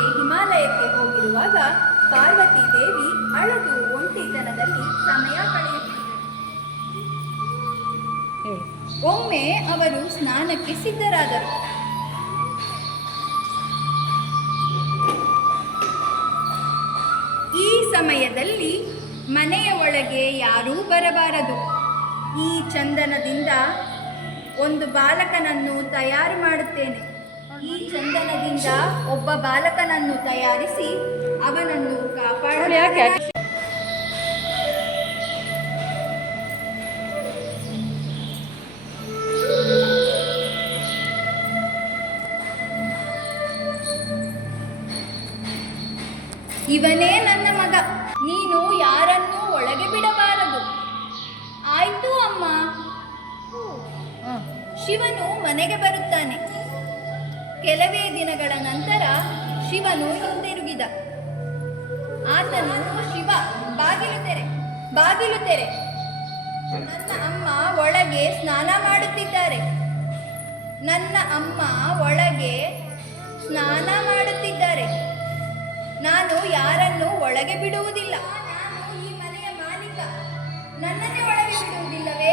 ಸ್ನಾನಕ್ಕೆ ಹಿಮಾಲಯಕ್ಕೆ ಹೋಗಿರುವಾಗ ಪಾರ್ವತಿ ದೇವಿ ಅಳದು ಒಂಟಿತನದಲ್ಲಿ ಸಮಯ ಕಳೆಯುತ್ತಿದ್ದರು. ಒಮ್ಮೆ ಅವರು ಸ್ನಾನಕ್ಕೆ ಸಿದ್ಧರಾದರು. ಈ ಸಮಯದಲ್ಲಿ ಮನೆಯ ಒಳಗೆ ಯಾರೂ ಬರಬಾರದು. ಈ ಚಂದನದಿಂದ ಒಂದು ಬಾಲಕನನ್ನು ತಯಾರು ಮಾಡುತ್ತೇನೆ. ಈ ಚಂದನದಿಂದ ಒಬ್ಬ ಬಾಲಕನನ್ನು ತಯಾರಿಸಿ ಅವನನ್ನು ಕಾಪಾಡಲು ಇವನೇ ನನ್ನ ಮಗ. ನೀನು ಯಾರನ್ನೂ ಒಳಗೆ ಬಿಡಬಾರದು. ಆಯ್ತು ಅಮ್ಮ. ಶಿವನು ಮನೆಗೆ ಬರುತ್ತಾನೆ. ಕೆಲವೇ ದಿನಗಳ ನಂತರ ಶಿವನು ಹಿಂದಿರುಗಿದ. ಆತನು, ಶಿವ, ಬಾಗಿಲು ತೆರೆ. ನನ್ನ ಅಮ್ಮ ಒಳಗೆ ಸ್ನಾನ ಮಾಡುತ್ತಿದ್ದಾರೆ. ನಾನು ಯಾರನ್ನೂ ಒಳಗೆ ಬಿಡುವುದಿಲ್ಲ. ನಾನು ಈ ಮನೆಯ ಮಾಲೀಕ. ನನ್ನನ್ನೇ ಒಳಗೆ ಬಿಡುವುದಿಲ್ಲವೇ?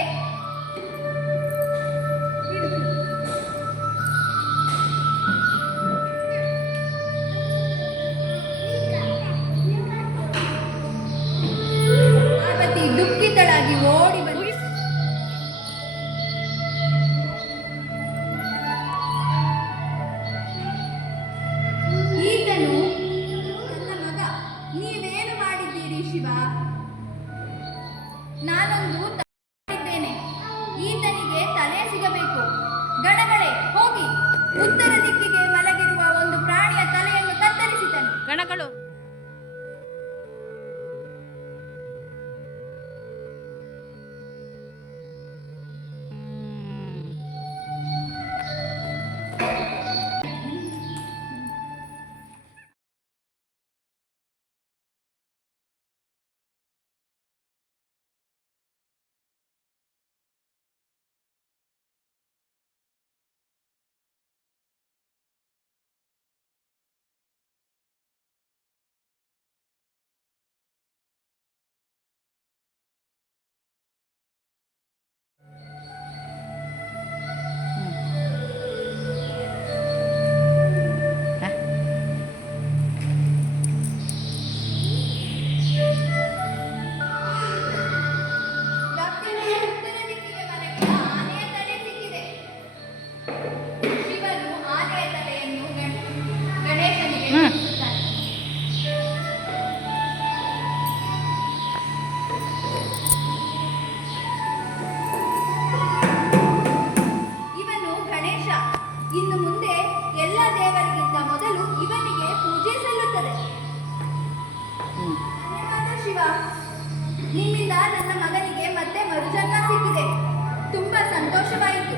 ಪಾರ್ವತಿ ದುಃಖಿತಳಾಗಿ ಓಡಿ ಬಂದು ಈತನು ನನ್ನ ಮಗ. ನೀವೇನು ಮಾಡಿದ್ದೀರಿ ಶಿವ? ನಾನೊಂದು ಮಾಡಿದ್ದೇನೆ. ಈತನಿಗೆ ತಲೆ ಸಿಗಬೇಕು. ಗಣಗಳೇ, ಹೋಗಿ ಉತ್ತರ ದಿಕ್ಕಿಗೆ ಮಲಗಿರುವ ಒಂದು ಪ್ರಾಣಿಯ ತಲೆಯನ್ನು ಕತ್ತರಿಸಿ ತನ್ನಿ. ಗಣಗಳು ಇನ್ನು ಮುಂದೆ ಎಲ್ಲ ದೇವರಿಗಿಂತ ಮೊದಲು ಇವನಿಗೆ ಪೂಜೆ ಸಲ್ಲುತ್ತದೆ. ಧನ್ಯವಾದ ಶಿವ. ನಿಮ್ಮಿಂದ ನನ್ನ ಮಗನಿಗೆ ಮತ್ತೆ ಮರುಜನ್ಮ ಸಿಕ್ಕಿದೆ. ತುಂಬಾ ಸಂತೋಷವಾಯಿತು.